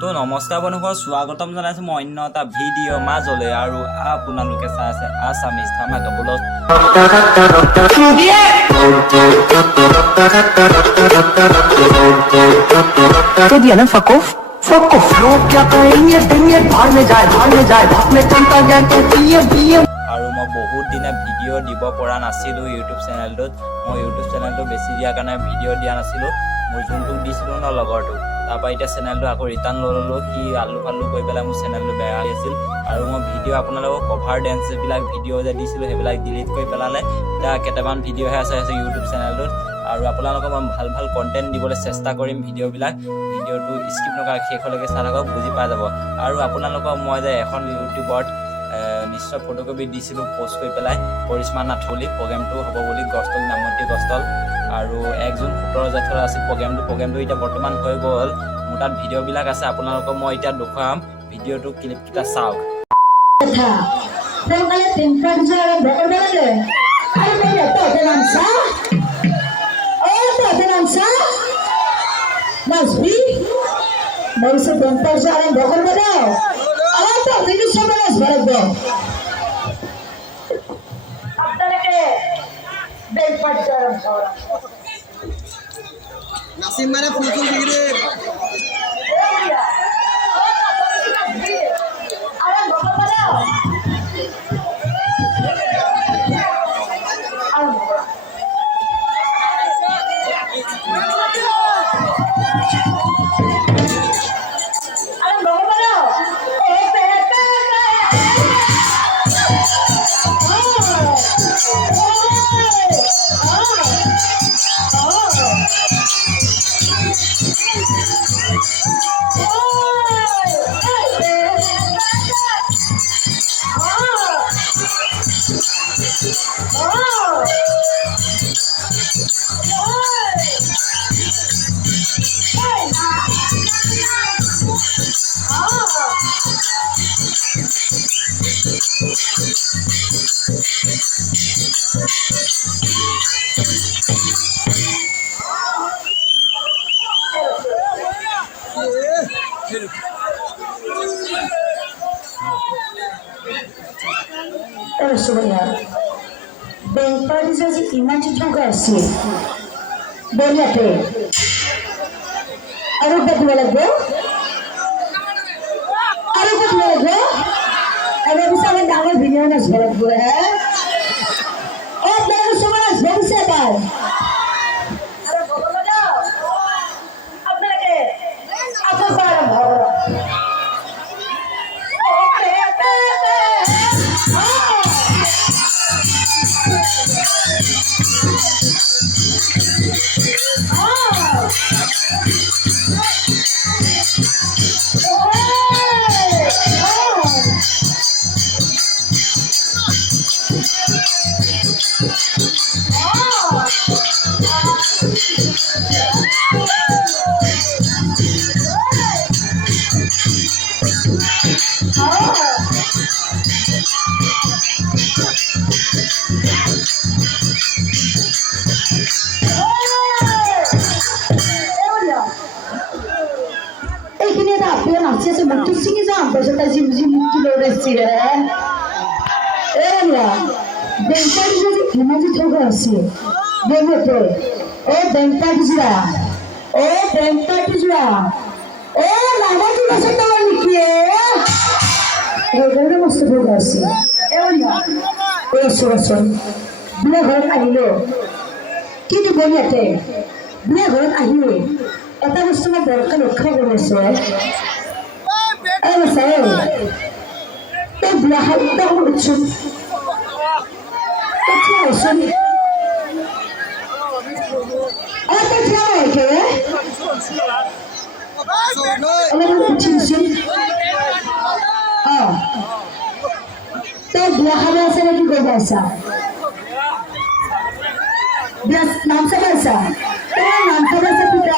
তো নমস্কাৰ বন্ধুসকল, স্বাগতম জনাইছোঁ মই অন্য এটা ভিডিঅ' মাজলৈ। আৰু আপোনালোকে চাই আছে আছামিজ ধামাকা ব্লগ। तो दिया ना फकोफ फकोफ लोग क्या कहेंगे देंगे भाड़ में जाए भापने चलता गया तो पिए আৰু মই বহুত দিনে ভিডিঅ' দিব পৰা নাছিলোঁ ইউটিউব চেনেলটোত। মই ইউটিউব চেনেলটো বেছি দিয়াৰ কাৰণে ভিডিঅ' দিয়া নাছিলোঁ। মোৰ যোনটোক দিছিলোঁ ন লগৰটোক, তাৰপৰা এতিয়া চেনেলটো আকৌ ৰিটাৰ্ণ লৈ ল'লোঁ। সি আলু ফালু কৰি পেলাই মোৰ চেনেলটো বেয়া হৈ আছিল। আৰু মই ভিডিঅ' আপোনালোকক কভাৰ ডেন্সবিলাক ভিডিঅ' যে দিছিলোঁ সেইবিলাক ডিলিট কৰি পেলালে। এতিয়া কেইটামান ভিডিঅ'হে আছে ইউটিউব চেনেলটোত। আৰু আপোনালোকক মই ভাল ভাল কণ্টেণ্ট দিবলৈ চেষ্টা কৰিম। ভিডিঅ'টো স্কিপ নকৰাকৈ শেষলৈকে চাই থাকক, বুজি পাই যাব। আৰু আপোনালোকক মই যে এখন ইউটিউবত নিশ্চয় ফটোকপি দিছিলোঁ পষ্ট কৰি পেলাই, কৰিশ্মা নাথ বুলি প্ৰগ্ৰেমটো হ'ব বুলি গছতল নামতি গছতল। আৰু 1 জুন 17 জেঠৰ আছিল প্ৰগ্ৰেমটো এতিয়া বৰ্তমান হৈ গ'ল। মোৰ তাত ভিডিঅ'বিলাক আছে, আপোনালোকক মই এতিয়া দেখুৱাম। ভিডিঅ'টো ক্লিপকেইটা চাওক। নাসিম মানে ফুলফুল degree Bempari saja image juga sih. Banyak deh. Ada bagaimana lagi? Ada bagaimana lagi? Ada bisa mendengar video nas berat gue, eh? Oh, berat semua nas bagus ya, Pak. Ada bagaimana? Apa lagi? Apa barang baru? Mungkin sini sampai serta jim kilo sih ya. Bempari jadi image juga sih. Betul. Oh bempari juga. Oh lama juga setahun ni ya. Kalau mesti juga sih. Surat. Bila orang ahilo. Kita boleh te. Bila orang ahilo. Eta mesti nak berkan ukah bersih. Ayo saya, belah itu lucu. Kecil sini. Apa cakap ke? Orang kecil sini. Belah apa saya juga bahasa. Belah nama saya bahasa. Nama saya kita